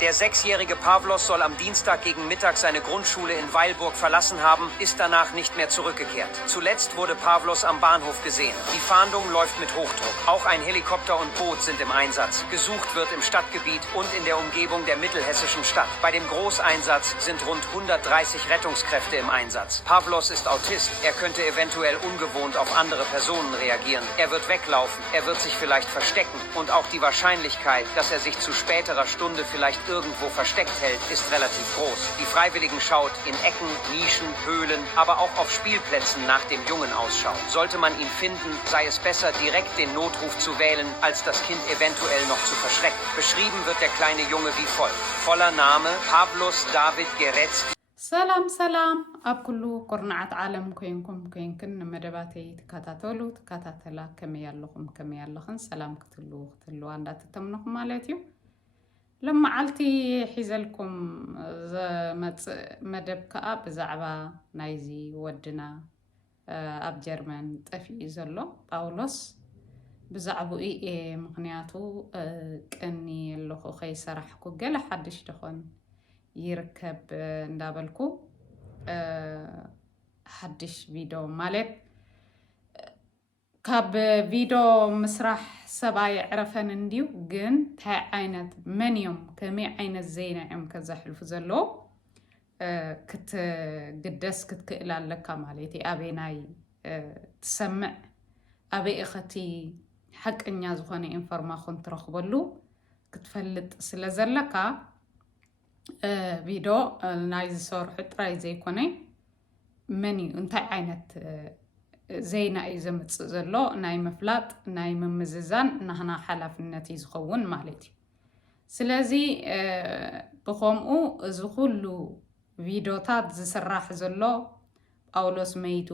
Der 6-jährige Pavlos soll am Dienstag gegen Mittag seine Grundschule in Weilburg verlassen haben, ist danach nicht mehr zurückgekehrt. Zuletzt wurde Pavlos am Bahnhof gesehen. Die Fahndung läuft mit Hochdruck. Auch ein Helikopter und Boot sind im Einsatz. Gesucht wird im Stadtgebiet und in der Umgebung der mittelhessischen Stadt. Bei dem Großeinsatz sind rund 130 Rettungskräfte im Einsatz. Pavlos ist Autist. Er könnte eventuell ungewohnt auf andere Personen reagieren. Er wird weglaufen. Er wird sich vielleicht verstecken. Und auch die Wahrscheinlichkeit, dass er sich zu späterer Stunde vielleicht irgendwo versteckt hält, ist relativ groß. Die Freiwilligen schaut in Ecken, Nischen, Höhlen, aber auch auf Spielplätzen nach dem Jungen Ausschau. Sollte man ihn finden, sei es besser, direkt den Notruf zu wählen, als das Kind eventuell noch zu verschrecken. Beschrieben wird der kleine Junge wie folgt. Voller Name Pavlos David Gerecki. ሰላም ኣብ ኩሉ ቁርናዓት ዓለም ኮይንክን መደባተይ ተከታተሉ ተከታተላ ከመይ ኣለኹም ሰላም ክትሉ እንዳተተምነኹም ማለት እዩ ለማዓልቲ ሒዘልኩም ዘመጽእ መደብ ከኣ ብዛዕባ ናይዚ ወድና ኣብ ጀርመን ጠፊኡ ዘሎ ጳውሎስ ብዛዕባኡ ምክንያቱ ቀኒ ኣለኹ ከይሰራሕኩ ገለ ሓድሽ ድኾን ይርከብ እንዳበልኩ ሓድሽ ቪዲዮ ማለት ካብ ቪዲዮ ምስራሕ ሰባይ ዕረፈን እንዲው ግን ታይ ዓይነት መንዮም ከመይ ዓይነት ዜና እዮም ከዘሕልፉ ዘሎ ክትግደስ ክትክእል ኣለካ ማለት ኣበናይ ትሰምዕ ኣበይ እኸቲ ሓቀኛ ዝኾነ ኢንፎርማሽን ትረኽበሉ ክትፈልጥ ስለዘለካ ቪዲዮ ናይ ዝሰርሑ ጥራይ ዘይኮነ መን እንታይ ዓይነት ዜና እዩ ዘምጽእ ዘሎ ናይ መፍላጥ ናይ መምዝዛን ናህና ሓላፍነት ይዝኸውን ማለት እዩ ስለዚ ብኸምኡ እዚ ኩሉ ቪዲዮታት ዝስራሕ ዘሎ ጳውሎስ መይቱ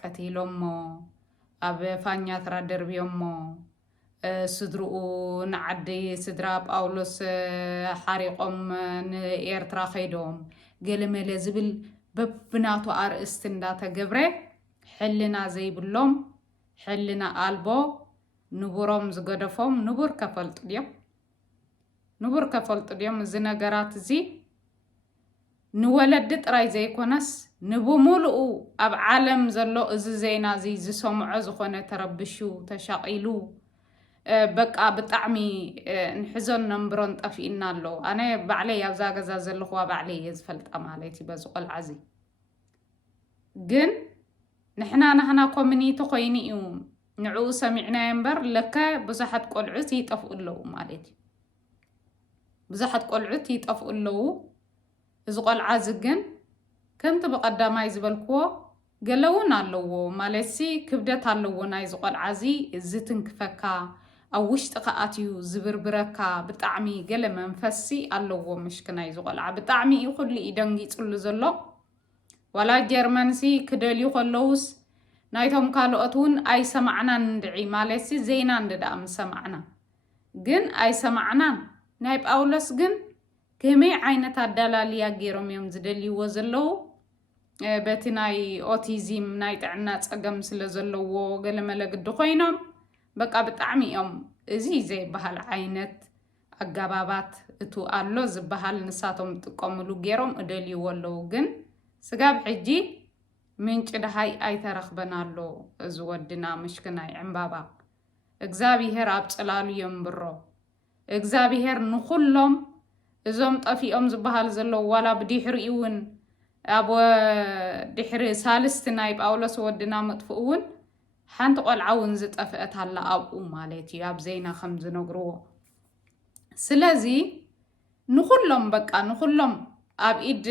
ቀቲሎሞ ኣብ ፋኛትራ ደርብዮሞ ስድርኡ ንዓዲ ስድራ ጳውሎስ ሓሪቆም ንኤርትራ ኸይዶም ገለመለ ዝብል በብናቱ ኣርእስቲ እንዳተገብረ ሕልና ዘይብሎም ሕልና ኣልቦ ንቡሮም ዝገደፎም ንቡር ከፈልጡ ድዮም እዚ ነገራት እዚ ንወለዲ ጥራይ ዘይኮነስ ንብሙሉኡ ኣብ ዓለም ዘሎ እዚ ዜና እዚ ዝሰምዖ ዝኾነ ተረብሹ ተሻቂሉ በቃ ብጣዕሚ ንሕዞን ነምብሮን ጠፊእና ኣሎ ኣነ ባዕለይ ኣብዛ ገዛ ዘለኹ ባዕለይ ዝፈልጣ ማለት እዩ በዚ ቆልዓዚ ግን ንሕና ኮሚኒቲ ኮይኒ እዩ ንዕኡ ሰሚዕና እምበር ለከ ብዙሓት ቆልዑት ይጠፍኡ ኣለዉ ማለት እዩ ብዙሓት ቆልዑት ይጠፍኡ ኣለዉ እዚ ቆልዓዚ ግን ከምቲ ብቐዳማይ ዝበልክዎ ገለውን ኣለዎ ማለት ሲ ክብደት ኣለዎ ናይ ዝቆልዓዚ ዝትንክፈካ ኣብ ውሽጢ ከኣትዩ ዝብርብረካ ብጣዕሚ ገለ መንፈሲ ኣለዎ ምሽክናይ ዝቆልዓ ብጣዕሚ እዩ ኩሉ ይደንጊፅሉ ዘሎ ዋላ ጀርመንሲ ክደልዩ ከለውስ ናይቶም ካልኦት እውን ኣይሰማዕናን እንድዒ ማለት ሲ ዜና እንደዳኣ ምሰማዕና ግን ኣይሰማዕናን ናይ ጳውሎስ ግን ከመይ ዓይነት ኣዳላልያ ገይሮም እዮም ዝደልይዎ ዘለዉ በቲ ናይ ኦቲዝም ናይ ጥዕና ፀገም ስለ ዘለዎ ገለ መለግዲ ኮይኖም በቃ ብጣዕሚ እዮም እዚ ዘይበሃል ዓይነት ኣጋባባት እቱ ኣሎ ዝበሃል ንሳቶም ጥቀምሉ ገይሮም እደልይዎ ኣለዉ ግን ስጋብ ሕጂ ምንጭ ደሃይ ኣይተረኽበና ኣሎ እዚ ወድና ምሽክናይ ዕምባባ እግዚአብሔር ኣብ ጽላሉ የምብሮ እግዚአብሔር ንኹሎም እዞም ጠፊኦም ዝበሃል ዘሎ ዋላ ብድሕሪውን ኣብ ድሕሪ ሳልስት ናይ ጳውሎስ ወድና መጥፍኡውን ሓንቲ ቆልዓውን ዝጠፍአት ኣላ ኣብኡ ማለት እዩ ኣብ ዜና ከም ዝነግርዎ ስለዚ ንኹሎም በቃ ንኹሎም ኣብ ኢድ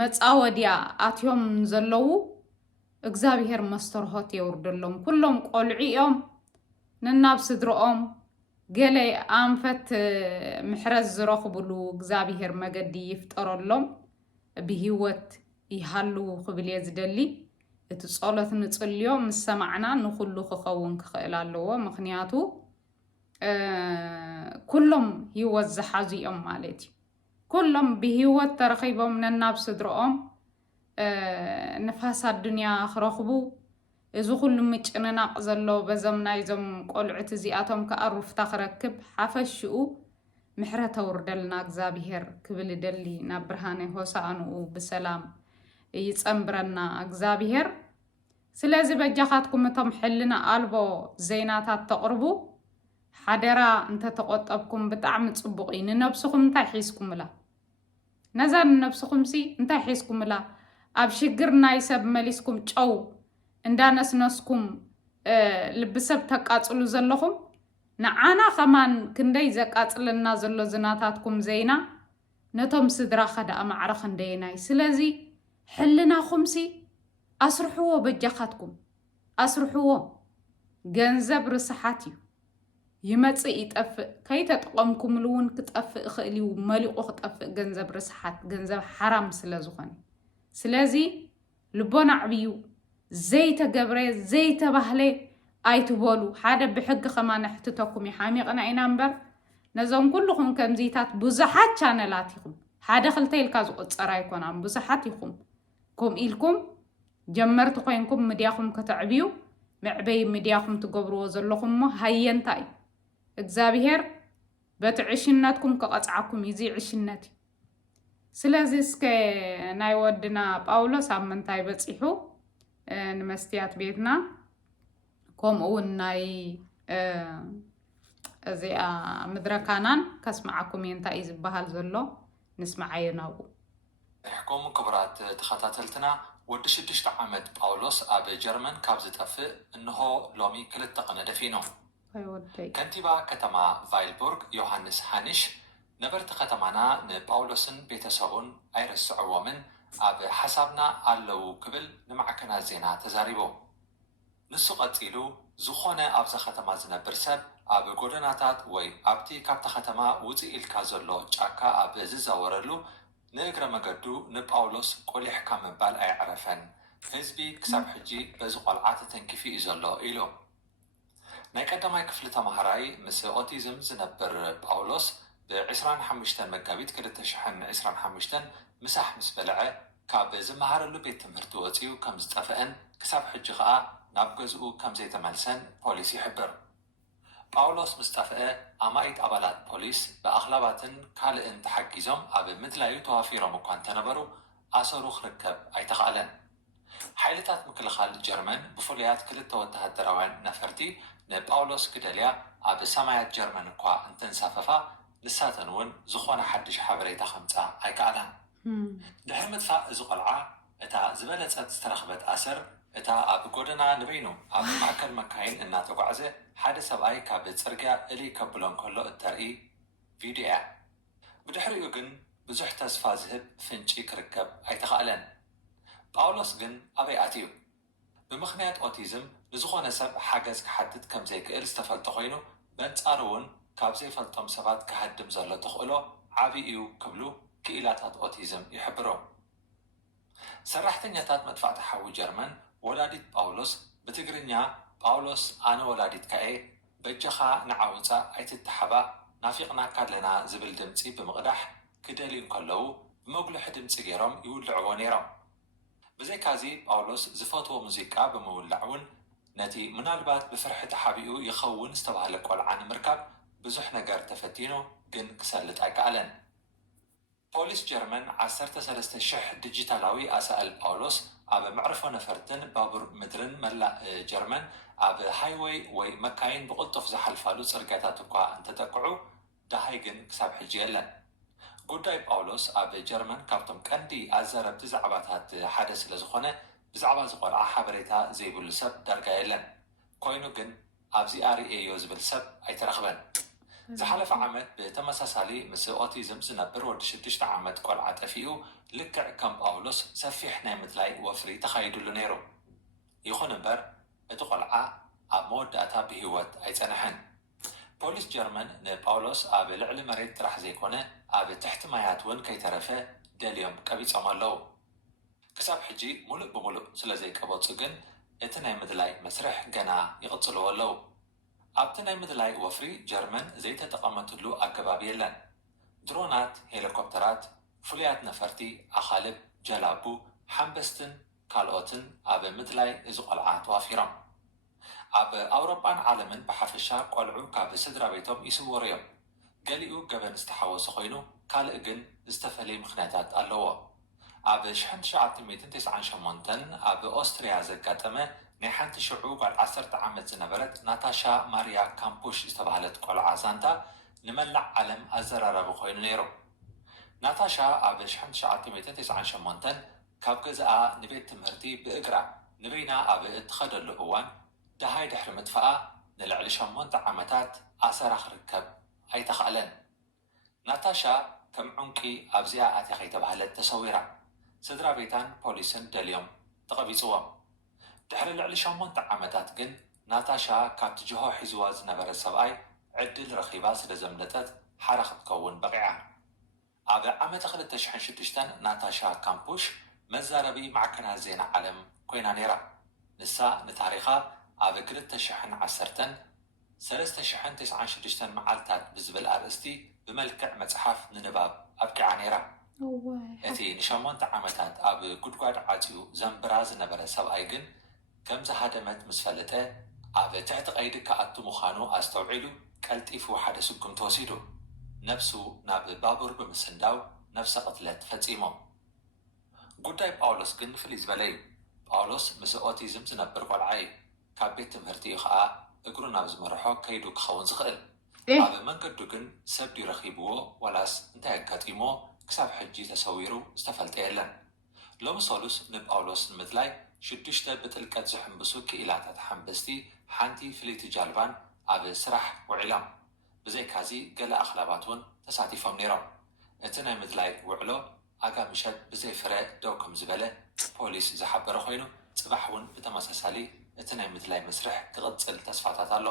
መጻወድያ ኣትዮም ዘለዉ እግዚአብሔር መስተርሆት የውርደሎም ኩሎም ቆልዒኦም ነናብ ስድሮኦም ገለ ኣንፈት ምሕረዝ ዝረኽብሉ እግዚአብሔር መገዲ ይፍጠረሎም ብሂወት ይሃሉ ክብል ዝደሊ እቲ ጸሎት ንጽልዮ ምስ ሰማዕና ንኹሉ ክኸውን ክኽእል ኣለዎ ምኽንያቱ ኩሎም ህይወት ዝሓዙ እዮም ማለት እዩ ኩሎም ብህይወት ተረኺቦም ነናብ ስድሮኦም ንፋስ ኣዱንያ ክረኽቡ እዚ ኩሉ ምጭንናቕ ዘሎ በዞም ናይዞም ቆልዑት እዚኣቶም ከኣሩፍታ ክረክብ ሓፈሽኡ ምሕረት ተውርደልና እግዚአብሔር ክብል ደሊ ናብ ብርሃነ ሆሳዕንኡ ብሰላም ይጸምብረና እግዚአብሔር። ስለዚህ በጃኻትኩም እቶም ሕልና አልቦ ዜናታት ተቕርቡ ሓደራ እንተተቆጠብኩም ብጣዕሚ ጽቡቕ እዩ። ንነብስኹም እንታይ ሒዝኩምላ ነዛ ንነብስኹም ሲ እንታይ ሒዝኩምላ ኣብ ሽግር ናይ ሰብ መሊስኩም ጨው እንዳነስነስኩም ልብሰብ ተቃጽሉ ዘለኹም ንዓና ኸማን ክንደይ ዘቃጽለና ዘሎ ዝናታትኩም ዜና ነቶም ስድራ ኸዳኣ ማዕረኽ እንደየናይ። ስለዚ ሕልናኹም ሲ ኣስርሕዎ በጃኻትኩም ኣስርሕዎ። ገንዘብ ርስሓት እዩ ይመጽእ ይጠፍእ። ከይተጠቐምኩምሉ እውን ክጠፍእ ይኽእል እዩ። መሊቑ ክጠፍእ ገንዘብ ርስሓት ገንዘብ ሓራም ስለ ዝኾነ ስለዚ ልቦና ዕብዩ። ዘይተገብረ ዘይተባህለ ኣይትበሉ። ሓደ ብሕጊ ኸማ ነሕትተኩም ይሓሚቕና ኢና እምበር ነዞም ኩልኹም ከምዚታት ብዙሓት ቻነላት ኢኹም ሓደ ክልተ ኢልካ ዝቁፀር ኣይኮናን ብዙሓት ኢኹም ከምኡ ኢልኩም ጀመርቲ ኮይንኩም ሚድያኹም ከተዕብዩ መዕበይ ሚድያኹም ትገብርዎ ዘለኹም ሞ ሃየንታ እዩ። እግዚአብሔር በቲ ዕሽነትኩም ከቐፅዓኩም እዩ። እዚ ዕሽነት እዩ። ስለዚ እስከ ናይ ወድና ጳውሎስ ኣብ ምንታይ በፂሑ ንመስትያት ቤትና ከምኡ እውን ናይ እዚኣ ምድረካናን ከስማዓኩም እንታይ እዩ ዝበሃል ዘሎ ንስማዓዮ ናብኡ። ሕኩም ክቡራት ተኸታተልትና ወዲ 6 ዓመት ጳውሎስ ኣብ ጀርመን ካብ ዝጠፍእ እንሆ ሎሚ 2 ቀነ ደፊኑ። ከንቲባ ከተማ ቫይልቡርግ ዮሃንስ ሃንሽ ነበርቲ ከተማና ንጳውሎስን ቤተሰቡን ኣይርስዕዎምን ኣብ ሓሳብና ኣለው ክብል ንማዕከናት ዜና ተዛሪቡ። ንሱ ቀፂሉ ዝኾነ ኣብዛ ከተማ ዝነብር ሰብ ኣብ ጎደናታት ወይ ኣብቲ ካብታ ከተማ ውፅእ ኢልካ ዘሎ ጫካ ኣብ ዝዛወረሉ ንእግረ መገዱ ንጳውሎስ ቆሊሕካ ምባል ኣይዕረፈን። ህዝቢ ክሳብ ሕጂ በዚ ቆልዓ ተተንኪፉ እዩ ዘሎ ኢሉ። ናይ ቀዳማይ ክፍሊ ተምሃራይ ምስ ኦቲዝም ዝነብር ጳውሎስ ብ25 መጋቢት 2025 ምሳሕ ምስ በልዐ ካብ ዝመሃረሉ ቤት ትምህርቲ ወፂኡ ከም ዝጠፍአን ክሳብ ሕጂ ከዓ ናብ ገዝኡ ከም ዘይተመልሰን ፖሊስ ይሕብር። ጳውሎስ ምስ ጠፍአ ኣማኢት ኣባላት ፖሊስ ብኣኽላባትን ካልእን ተሓጊዞም ኣብ ምድላዩ ተዋፊሮም እኳ እንተነበሩ ኣሰሩ ክርከብ ኣይተኻእለን። ሓይልታት ምክልኻል ጀርመን ብፍሉያት 2 ወተሃደራውያን ነፈርቲ ንጳውሎስ ክደልያ ኣብ ሰማያት ጀርመን እኳ እንተንሳፈፋ ንሳተን እውን ዝኾነ ሓድሽ ሓበሬታ ከምፃ ኣይከኣላን። ድሕሪ ምጥፋእ እዚ ቆልዓ እታ ዝበለፀት ዝተረኽበት ኣሰር እታ ኣብ ጎደና ንበይኑ ኣብ ማእከል መካይን እናተጓዕዘ ሓደ ሰብኣይ ካብ ፅርግያ እሊ ከብሎን ከሎ እተርኢ ቪድዮ እያ። ብድሕሪኡ ግን ብዙሕ ተስፋ ዝህብ ፍንጪ ክርከብ ኣይተኻእለን። ጳውሎስ ግን ኣበይ ኣትዩ? ብምኽንያት ኦቲዝም ንዝኾነ ሰብ ሓገዝ ክሓትት ከም ዘይክእል ዝተፈልጦ ኮይኑ በንጻሩ እውን ካብ ዘይፈልጦም ሰባት ክሃድም ዘሎ ተኽእሎ ዓብዪ እዩ ክብሉ ክኢላታት ኦቲዝም ይሕብሮ። ሰራሕተኛታት መጥፋእቲ ሓዊ ጀርመን ወላዲት ጳውሎስ ብትግርኛ ጳውሎስ ኣነ ወላዲት ከኤ በጀኻ ንዓውፃእ ኣይትተሓባ ናፊቕናካ ኣለና ዝብል ድምፂ ብምቕዳሕ ክደልዩ እንከለዉ ብመጉልሒ ድምፂ ገይሮም ይውልዕዎ ነይሮም። ብዘይካዚ ጳውሎስ ዝፈትዎ ሙዚቃ ብምውላዕ እውን ነቲ ምናልባት ብፍርሒ ተሓቢኡ ይኸውን ዝተባሃለ ቆልዓ ንምርካብ ብዙሕ ነገር ተፈቲኑ ግን ክሰልጥ ኣይከኣለን። ፖሊስ ጀርመን 13,000 ዲጂታላዊ ኣሳእል ጳውሎስ ኣብ መዕርፎ ነፈርትን ባቡር ምድርን መላእ ጀርመን ኣብ ሃይወይ ወይ መካይን ብቕልጡፍ ዝሓልፋሉ ፅርግያታት እኳ እንተጠቅዑ ደሃይ ግን ክሳብ ሕጂ የለን። ጉዳይ ጳውሎስ ኣብ ጀርመን ካብቶም ቀንዲ ኣዘረብቲ ዛዕባታት ሓደ ስለ ዝኾነ ብዛዕባ ዝቆልዓ ሓበሬታ ዘይብሉ ሰብ ዳርጋ የለን። ኮይኑ ግን ኣብዚኣ ርእዮ ዝብል ሰብ ኣይተረኽበን። ዝሓለፈ ዓመት ብተመሳሳሊ ምስ ኦቲዝም ዝነብር ወዲ 6 ዓመት ቆልዓ ጠፊኡ ልክዕ ከም ጳውሎስ ሰፊሕ ናይ ምድላይ ወፍሪ ተኻይዱሉ ነይሩ። ይኹን እምበር እቲ ቆልዓ ኣብ መወዳእታ ብሂወት ኣይፀንሐን። ፖሊስ ጀርመን ንጳውሎስ ኣብ ልዕሊ መሬት ጥራሕ ዘይኮነ ኣብ ትሕቲ ማያት እውን ከይተረፈ ደልዮም ቀቢፆም ኣለዉ። ክሳብ ሕጂ ሙሉእ ብሙሉእ ስለ ዘይቀበፁ ግን እቲ ናይ ምድላይ መስርሕ ገና ይቕፅልዎ ኣለዉ። ኣብቲ ናይ ምድላይ ወፍሪ ጀርመን ዘይተጠቐመትሉ ኣገባብ የለን። ድሮናት፣ ሄሊኮፕተራት፣ ፍሉያት ነፈርቲ፣ ኣኻልብ፣ ጀላቡ፣ ሓንበስትን ካልኦትን ኣብ ምድላይ እዚ ቆልዓ ተዋፊሮም። ኣብ ኣውሮፓን ዓለምን ብሓፈሻ ቆልዑ ካብ ስድራ ቤቶም ይስወሩ እዮም። ገሊኡ ገበን ዝተሓወሰ ኮይኑ ካልእ ግን ዝተፈለየ ምክንያታት ኣለዎ። ኣብ 1998 ኣብ ኦስትሪያ ዘጋጠመ ናይ ሓንቲ ሽዑ ጓል 10 ዓመት ዝነበረት ናታሻ ማርያ ካምፑሽ ዝተባሃለት ቆልዓ ዛንታ ንመላእ ዓለም ኣዘራራቢ ኮይኑ ነይሩ። ናታሻ ኣብ 1998 ካብ ገዛኣ ንቤት ትምህርቲ ብእግራ ንበይና ኣብ እትኸደሉ እዋን ደሃይ ድሕሪ ምጥፍኣ ንልዕሊ 8 ዓመታት ኣሰራ ክርከብ ኣይተኽእለን። ናታሻ ከም ዑንቂ ኣብዚኣ ኣትያ ከይተባሃለት ተሰዊራ ስድራ ቤታን ፖሊስን ደልዮም ተቐቢፅዎም። ድሕሪ ልዕሊ 8 ዓመታት ግን ናታሻ ካብቲ ጅሆ ሒዝዋ ዝነበረ ሰብኣይ ዕድል ረኺባ ስለ ዘምለጠት ሓራ ክትከውን በቂዓ። ኣብ ዓመተ 2006 ናታሻ ካምፑሽ መዛረቢ ማዕከናት ዜና ዓለም ኮይና ነይራ። ንሳ ንታሪኻ ኣብ 2010 3096 መዓልታት ብዝብል ኣርእስቲ ብመልክዕ መፅሓፍ ንንባብ ኣብቂዓ ነይራ። እቲ ን8 ዓመታት ኣብ ጉድጓድ ዓፅዩ ዘንብራ ዝነበረ ሰብኣይ ግን ከም ዝሃደመት ምስ ፈለጠ ኣብ ትሕቲ ቀይዲ ከኣቱ ምዃኑ ኣስተውዒሉ ቀልጢፉ ሓደ ስጉም ተወሲዱ ነፍሱ ናብ ባቡር ብምስንዳው ነፍሰ ቅትለት ፈፂሞም። ጉዳይ ጳውሎስ ግን ፍልይ ዝበለ እዩ። ጳውሎስ ምስ ኦቲዝም ዝነብር ቆልዓ እዩ። ካብ ቤት ትምህርቲ እዩ ከዓ እግሩ ናብ ዝመርሖ ከይዱ ክኸውን ዝኽእል። ኣብ መንገዱ ግን ሰብዲ ረኺብዎ ዋላስ እንታይ ኣጋጢሞ ክሳብ ሕጂ ተሰዊሩ ዝተፈልጠ የለን። ሎሚ ሰሉስ ንጳውሎስ ንምድላይ 6 ብጥልቀት ዝሕምብሱ ክኢላታት ሓንበስቲ ሓንቲ ፍልይቲ ጃልባን ኣብ ስራሕ ውዒሎም። ብዘይካዚ ገለ ኣኽላባት እውን ተሳቲፎም ነይሮም። እቲ ናይ ምድላይ ውዕሎ ኣጋምሸት ብዘይፍረ ደው ከም ዝበለ ፖሊስ ዝሓበረ ኮይኑ ፅባሕ እውን ብተመሳሳሊ እቲ ናይ ምድላይ መስርሕ ክቕፅል ተስፋታት ኣሎ።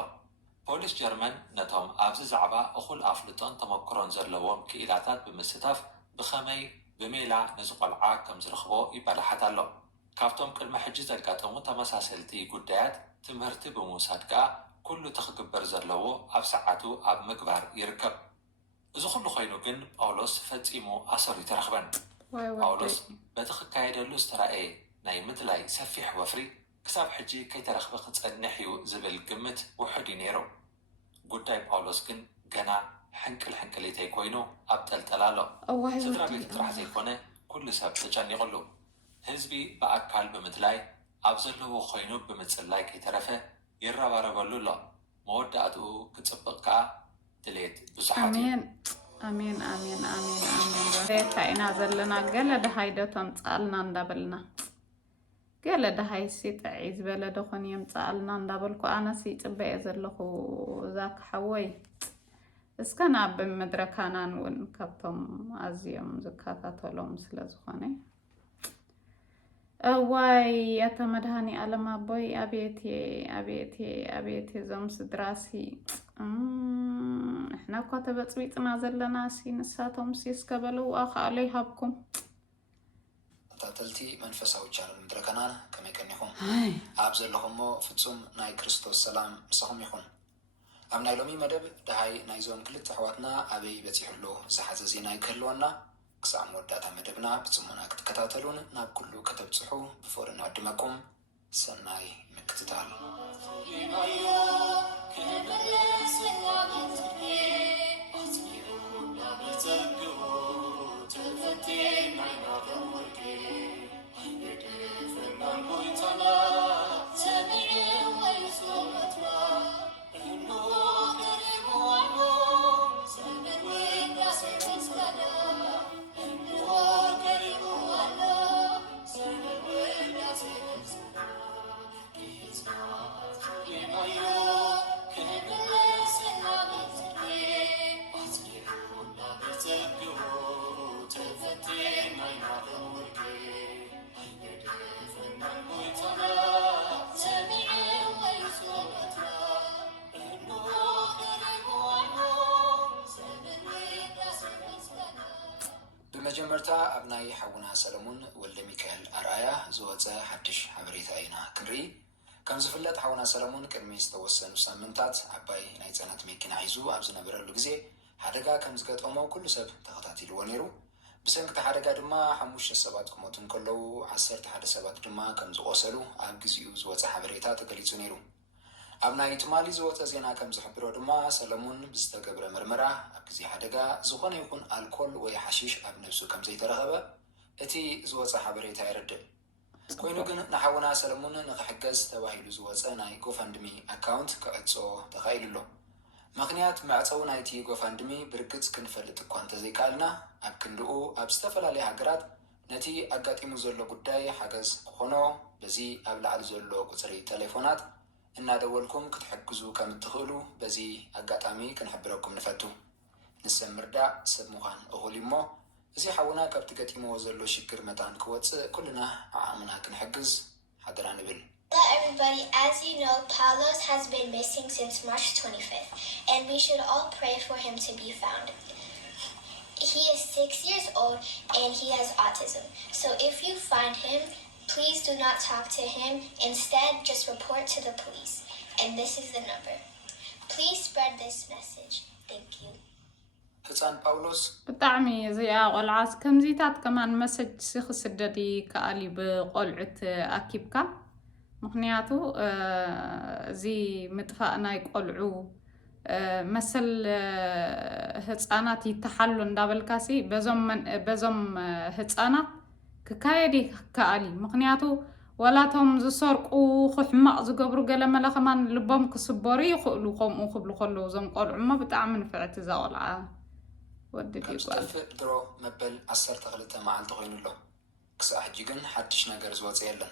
ፖሊስ ጀርመን ነቶም ኣብዚ ዛዕባ እኹል ኣፍልጦን ተመክሮን ዘለዎም ክኢላታት ብምስታፍ ብኸመይ ብሜላ ነዚ ቆልዓ ከም ዝረኽቦ ይበላሓት ኣሎ። ካብቶም ቅድሚ ሕጂ ዘጋጠሙ ተመሳሰልቲ ጉዳያት ትምህርቲ ብምውሳድ ከዓ ኩሉ ተኽግበር ዘለዎ ኣብ ሰዓቱ ኣብ ምግባር ይርከብ። እዚ ኩሉ ኮይኑ ግን ጳውሎስ ፈፂሙ ኣሰሪቱ ረኽበን። ጳውሎስ በቲ ክካየደሉ ዝተረኣየ ናይ ምድላይ ሰፊሕ ወፍሪ ክሳብ ሕጂ ከይተረኽበ ክጸንሕ እዩ ዝብል ግምት ውሕድ እዩ ነይሩ። ጉዳይ ጳውሎስ ግን ገና ሕንቅል ሕንቅሊተይ ኮይኑ ኣብ ጠልጠላ ኣሎ። ስድራ ቤት ጥራሕ ዘይኮነ ኩሉ ሰብ ተጨኒቑሉ። ህዝቢ ብኣካል ብምድላይ ኣብ ዘለዎ ኮይኑ ብምፅላይ ከይተረፈ ይረባረበሉ ኣሎ። መወዳእትኡ ክፅብቕ ከዓ ድሌት ብዙሓት እዩ። ኣሜን ኣሜን ኣሜን ኣሜን። ሬታ ኢና ዘለና ገለ ደሃይዶ ተምፃልና እንዳበልና ገለ ደሃይ ሲጥዒ ዝበለ ደኾን የምፃልና እንዳበልኩ ኣነሲ ፅበየ ዘለኹ እዛ ክሓወይ እስከ ናብ መድረካናን እውን ካብቶም ኣዝዮም ዝከታተሎም ስለ ዝኾነ እዋይ ኣተ መድሃኒ ዓለም ኣቦይ ኣቤቴ ኣቤቴ ኣቤቴ እዞም ስድራሲ እሕና እኳ ተበፅቢፅና ዘለና ሲ ንሳቶም ሲ እስከበለው ኣኽኣሎ ይሃብኩም። ተከታተልቲ መንፈሳዊ ቻነል መድረካናን ከመይ ቀኒኹም? ኣብ ዘለኹሞ ፍጹም ናይ ክርስቶስ ሰላም ምስኹም ይኹን። ኣብ ናይ ሎሚ መደብ ደሃይ ናይዞም ክልተ ኣሕዋትና ኣበይ በፂሑሉ ዝሓዘ ዜና ይክህልወና ክሳብ መወዳእታ መደብና ብፅሞና ክትከታተሉን ናብ ኩሉ ከተብፅሑ ብፎር ንዕድመኩም ሰናይ ምክትታል። መጀመርታ ኣብ ናይ ሓውና ሰለሙን ወልደ ሚካኤል ኣርኣያ ዝወፀ ሓድሽ ሓበሬታ ኢና ክንርኢ። ከም ዝፍለጥ ሓውና ሰለሙን ቅድሚ ዝተወሰኑ ሳምንታት ዓባይ ናይ ፅዕነት መኪና ሒዙ ኣብ ዝነበረሉ ግዜ ሓደጋ ከም ዝገጠሞ ኩሉ ሰብ ተኸታቲልዎ ነይሩ። ብሰንኪ ሓደጋ ድማ 5 ሰባት ክሞቱ እንከለዉ 11 ሰባት ድማ ከም ዝቆሰሉ ኣብ ግዚኡ ዝወፀ ሓበሬታ ተገሊጹ ነይሩ። أبناء إتمالي زوات زينا كم زحبرو دما سلمون بزتقبر مرمرة أبكزي حدقا زخون يكون الكول ويحشيش أبنفسو كم زي ترغبة إتي زوات حبريتا يردل كوينو جن نحونا سلمون نخحجز تواهيلو زوات ناي GoFundMe أكاونت كأتسو تخيل له مغنيات معتو نايتي GoFundMe بركز كنفلت كوانت زي كالنا أبكندقو أبستفل عليها قرات نتي أقاتي مزولو قداي حجز خونو بزي أبلع زولو قصري تليفونات إن دولكم كتحجزوا كم تدخلوا بزي أقاتامي كنحبركم نفتو نسمر دا سبموخان أغولي مو زي حونا كبتكتي موزلو شكر متان كواتس كلنا عامنا كنحجز حضران بل. Hello everybody, as you know, Paulos has been missing since March 25th, and we should all pray for him to be found. He is 6 years old and he has autism, so if you find him, please do not talk to him. Instead, just report to the police, and this is the number. Please spread this message. Thank you. ህፃን ጳውሎስ ብጣዕሚ እዚኣ ቆልዓስ ከምዚታት ከማን መሰጅ ሲኽስደዲ ከኣሊ ብቆልዑት ኣኪብካ ምክንያቱ እዚ ምጥፋእ ናይ ቆልዑ መሰል ህፃናት ይተሓሉ እንዳበልካሲ በዞም ህፃናት ክካየዲ ከኣሊ ምክንያቱ ወላቶም ዝሰርቁ ክሕማቕ ዝገብሩ ገለ መለኸማን ልቦም ክስበሩ ይኽእሉ ከምኡ ክብሉ ከለዉ እዞም ቆልዑ እሞ ብጣዕሚ ንፍዕቲ እዛ ቆልዓ كم ستفق درو مبل 12 معلت خوينو له كسا حجي جن حدش نجر زوات يلن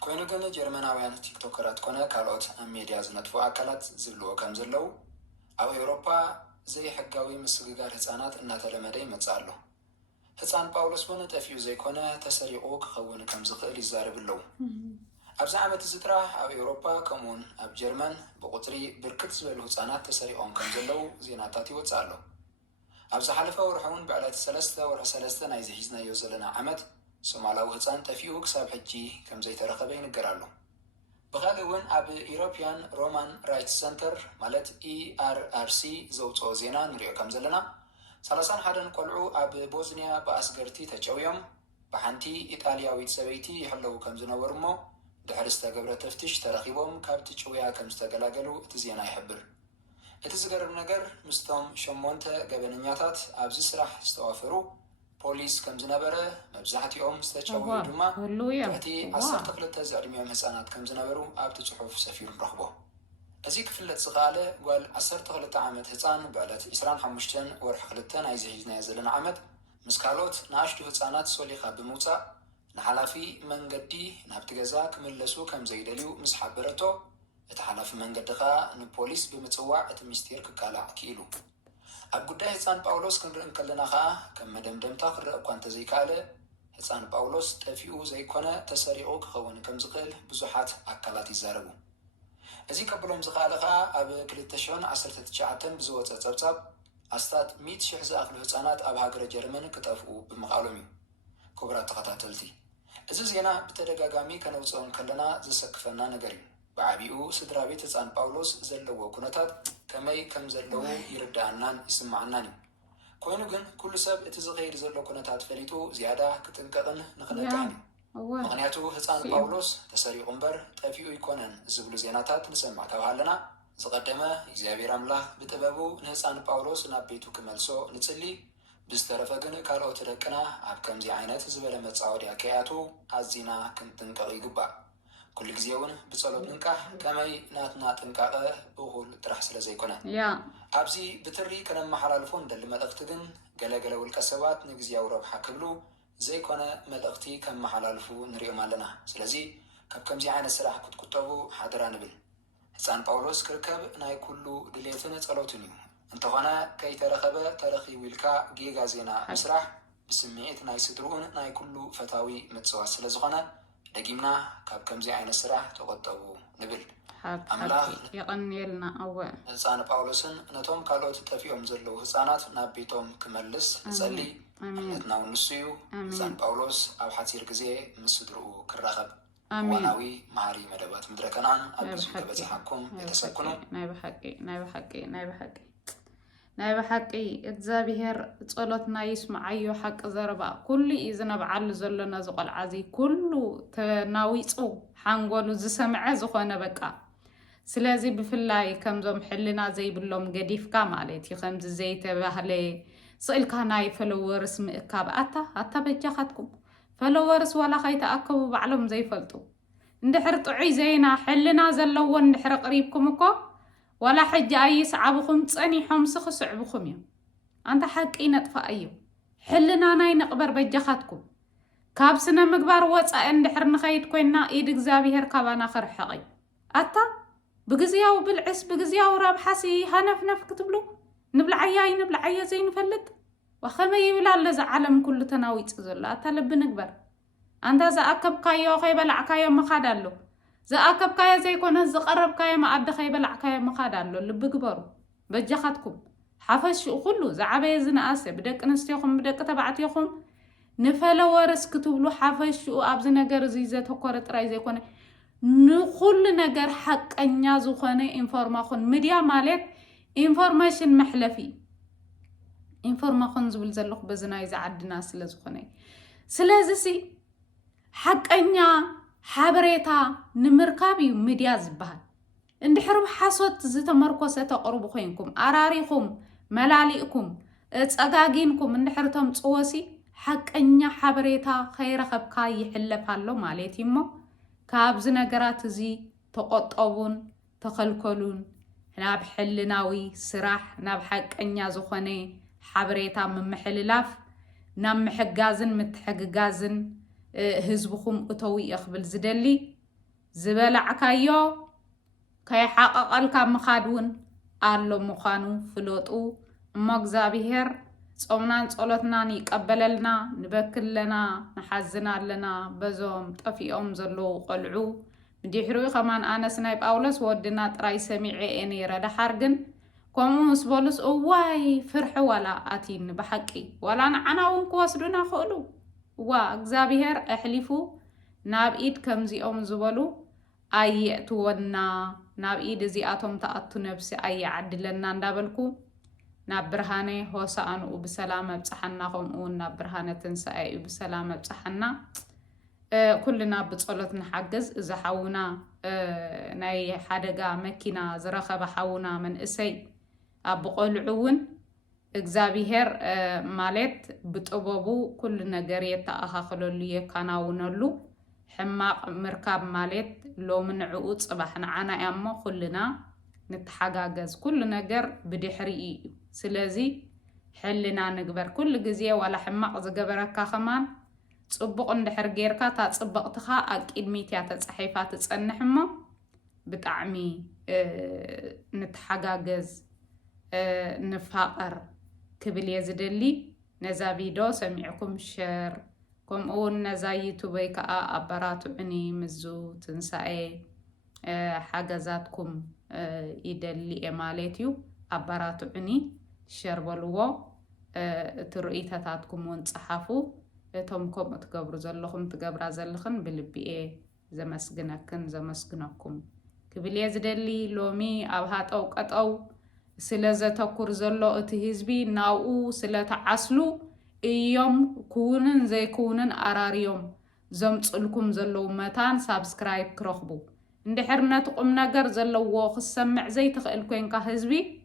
كوينو جن جرمناويان تيك توكرات كونا كالوت ميديا زنتفو أكلات زبلو كم زلو أو أوروبا زي حقاوي مسججار هتانات إنها تلمدي متزعلو هتان باولوس بنا تفيو زي كونا تسريعوك خون كم زخيل يزارب اللو أبز عامة زترا أو أوروبا كمون أب جرمن بقطري بركت زبلو هتانات تسريعون كم زلو زيناتاتي وتزعلو أبز حلفة ورحون بعلات سلسلة نايزي حيزنا يوزلنا عمد سمالاو هتان تفيو كساب حجي كم زي ترخبين الجرالو بغالوين أب إيروبيان رومان رايت سنتر مالت ERRC زوتو زينا نريو كم زلنا سلسان حدن قلعو أب بوزنيا بأسقرتي تجويم بحانتي إيطالياويت سبيتي يحلو كم زنورمو دحرستا قبل تفتش ترخيبهم كابتش ويا كم استقلاقلو تزينا يحبر اتزقر النجر مستوم شمونتا قبنياتات أبز سرح استوافرو بوليس كم زنبرة مبزحتي استشعوا دوما تأتي عصر تقلت تزعرم يوم هسانات كم زنبرو أب تجحوف سفير رخبو أزيك فلت زغالة قال عصر تقلت عامد هسان بعلت إسران حمشتن ورح خلتن عايز يجيزنا يزلن عامد مسكالوت ناشتو هسانات سوليخا بموتا نحلافي من قدي نهبتجزاك من لسو كم زيدليو مسحبرتو اتحلف من قدخا نبوليس بمتوع اتمستير ككالا كيلو أبقدها هتسان باولوس كنرئن كلناخا كم مدمدم تاخر أقوان تزي كاله هتسان باولوس تفيو زي كونا تسريعو كخوان كم زقل بزوحات أكالات يزاربو ازي كبلوم زقالخا أب كلتشون 19 بزوات تبتب أستاد 100 شحز أخلو هتسانات أب هاقر جرمن كتافقو بمقالومي كبرات تقطاتلتي ازي زينا بتدقاقامي كنوصون كلنا زسكفنا نقريم بعبيو سدرا بيت هتسان باولوس زلو كونتات كمي كم زلو يردعنان يسمعناني كوينو جن كل سب اتزغير زلو كونتات فليتو زيادة كتنقغن نخنتاني مغنياتو هتسان باولوس تسري قنبر تافيو يكونن زبلو زيناتات نسمع توهالنا زقدمه إزيابير أملاح بتبابو نهتسان باولوس نابيتو كمالسو نتسلي بسترفقن كالو تركنا عب كم زي عينات زبالة متصاوري أكياتو عزينا كنتنقغي قبا كل جزيون بتصلب نكاح كماي ناتنا تنكاقه بقول ترح سلازي كنا أبزي بتري كنا محلالفون دل ملقتدن جلا والكسوات نجزيو ربح كبلو زي كنا ملقتي كم محلالفو نريو مالنا سلازي كم زي عين السلاح كتبو حضران بل هتسان باولوس كركب ناي كلو دليتنا تقلوتنيو انت هنا كي ترخبه ترخي ويلكا جيجا زينا مسرح بسميت ناي سدرون ناي كلو فتاوي متسواس سلازغنا دقيمنا كم زي عين السراح تقطبو نبل أملاح يغني لنا أول هتسان باولوسن نتوم كالوت تفيهم زلو هتسانات نابيتهم كملس زلي نتنا ونسيو هتسان باولوس أو حتير كزي مسدرو كالرغب واناوي معاري مدبات مدركنان أبزو كبزحكم يتسكنو ناي بحقي እግዚአብሔር ጸሎትና ይስማዓዮ حق ዘረባ ኩሉ ይዝነብዓሉ ዘለና ዝቆልዓ እዚ ኩሉ ተናዊጹ ሓንጎሉ ዝሰምዐ ዝኾነ በቃ ስለዚ ብፍላይ ከምዞም ሕልና ዘይብሎም ገዲፍካ ማለት እዩ ከምዚ ዘይተባህለ ስእልካ ናይ ፈሎወርስ ምእካብ ኣታ በጃኻትኩም ፈሎወርስ ዋላ ከይተኣከቡ ባዕሎም ዘይፈልጡ እንድሕር ጥዑይ ዜና ሕልና ዘለዎ እንድሕር ቅሪብኩም እኮ ዋላ ሕጂ ኣይስዓብኩም ፀኒሖም ስኽስዕብኩም እዮም ኣንታ ሓቂ ነጥፋ እዩ ሕልና ናይ ነቕበር በጃኻትኩም ካብ ስነ ምግባር ወፃእ እንድሕር ንኸይድ ኮይና ኢድ እግዚአብሔር ካባና ኸርሕቕ ኣታ بجزياو بالعس بجزياو رابحسي هنفنف كتبلو نبلعيا زي نفلت وخما يبلا لز عالم كل تناويت زلا تلب نكبر عند ذا أكب كايا خيبلع كايا مخادلو ذا أكب كايا زي كونه ذا قرب كايا ما عد خيبلع كايا مخادلو لب كبرو بجختكم حفش كله ذا عبيزنا أسي بدك نستيخم بدك تبعتيخم نفلا ورس كتبلو حفش وأبزنا جرزي ذا تقارت راي زي كونه نخل نجار حق أنيازو خانة إنفورماخون ميديا مالك إنفورماشن محلفي إنفورماخون زبل زلق بزناي زعد ناس لزخانة سلازسي حق أنيا حبريتا نمركابي ميديا زبال اند حرب حاسوت زيتا مركوسة تقربو خينكم أراريكم ملاليكم تساقاقينكم اند حرتهم تصواسي حق أنيا حبريتا خير خبكا يحلف هالو ماليتي مو كابز نجارات زي تقطعون تخلكلون ناب حلناوي سراح ناب حق أنيا زخنة حبريتا من محل لاف نام محجازن متحجازن هزبخم أتوي أخبل زدلي زبالة عكايو كي حقق الكام مخادون قالوا مخانو فلوتو مغزابيهر صومنا صلاتنا يقبللنا نبكلنا نحزنا لنا بزوم طفيهم زلو قلعو مديحرو كمان انا سنايب اولس ودنا طراي سميعي اني ردا حرغن كوموس بولس واي فرح ولا اتين بحقي ولا عناون كوسدنا خلو وا اغزابيهر احلفو نابيد كمزيهم زبلو ايتونا نابيد زياتهم تاتو نفسي اي عدلنا ندابلكو ناب برهانه هوسانو بسلامه بصحنا قومون ناب برهانه تنساي بسلامه بصحنا كلنا بصلت نحجز اذا حونا ناي حدغا مكينا زرخه حونا من اسي اب قلعون እግዚአብሔር ማለት بطببو كل ነገር يتاخخلሉ يكناونሉ حماق مركب ማለት لو منعو صباحنا عنا يامو كلنا نتحجاجز كل ነገር بدحري سلازي حلنا نقبر كل جزية ولا حماق زجبرك كمان تصبق اندحر جيركا تصبقتها أكيد ميتيا تصحيفات تصنحما بتعمي نتحجاجز نفاقر كبل يزدلي نزا فيديو سمعكم شير كم أول نزايتو بيكا أبراتو عني مزو تنسائي حاجزاتكم يدلي إماليتيو أبراتو عني شربلو ترؤيتاتكم ونصحافو تومكم تقبروا زلخم تقبرا زلخن بالبيئة زمسجنكم كبل يزدلي لومي أبهات أو قطعو سلازة تكور زلو اتهزبي ناو سلة عسلو ايوم كونن زي كونن أراريوم زمتصلكم زلو متان سابسكرايب كرخبو اندحرنا تقوم نجر زلو خسمع زي تخيل كوين كهزبي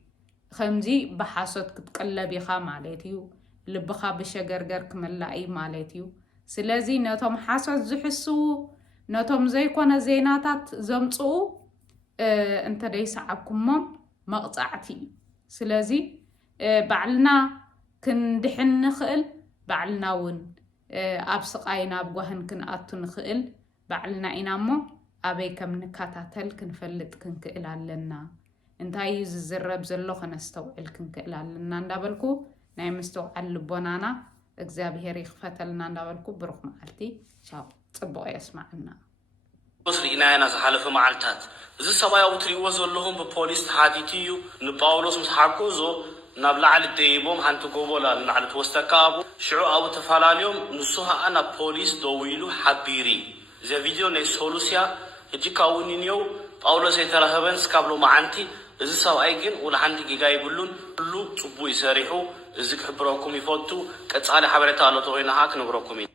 خمزي بحاسوت كتقلبي خا مالتيو لبخا بشجرجر كملاقي مالتيو سلازي نتوم حاسوت زحسو نتوم زي كونا زيناتات زمصو انت داي صعبكم مقطعتي سلازي بعلنا كندحن نخل بعلنا ون ابسقاينا بوهن كنأتو نخل بعلنا إنامو أبي كم نكاتاتل كنفلت كنكئل علنا انتاي يزرب زلو خنستوعل كنكئل علنا ندابلكو ناي مستوعل لبونانا እግዚአብሔር ይخفتلنا ندابلكو بروح معلتي شاو صبو يسمعنا وصلنا أنا زحلف معلتات إذا سبايا وتريوا زلهم ببوليس حاديتيو نباولوس مسحقوزو نبلع على الديبوم هانتو قبولا نعلت وستكابو شعو أو تفالاليوم نسوها أنا بوليس دويلو حبيري زي فيديو ناي سولوسيا هجي كاونينيو باولوس يترهبن سكابلو معنتي إذا سبايا جن ولا عندي جاي يقولون كله صبو يسارحو إذا كحبراكم يفوتو كتصالح حبرتها على طوينا هاك نبراكم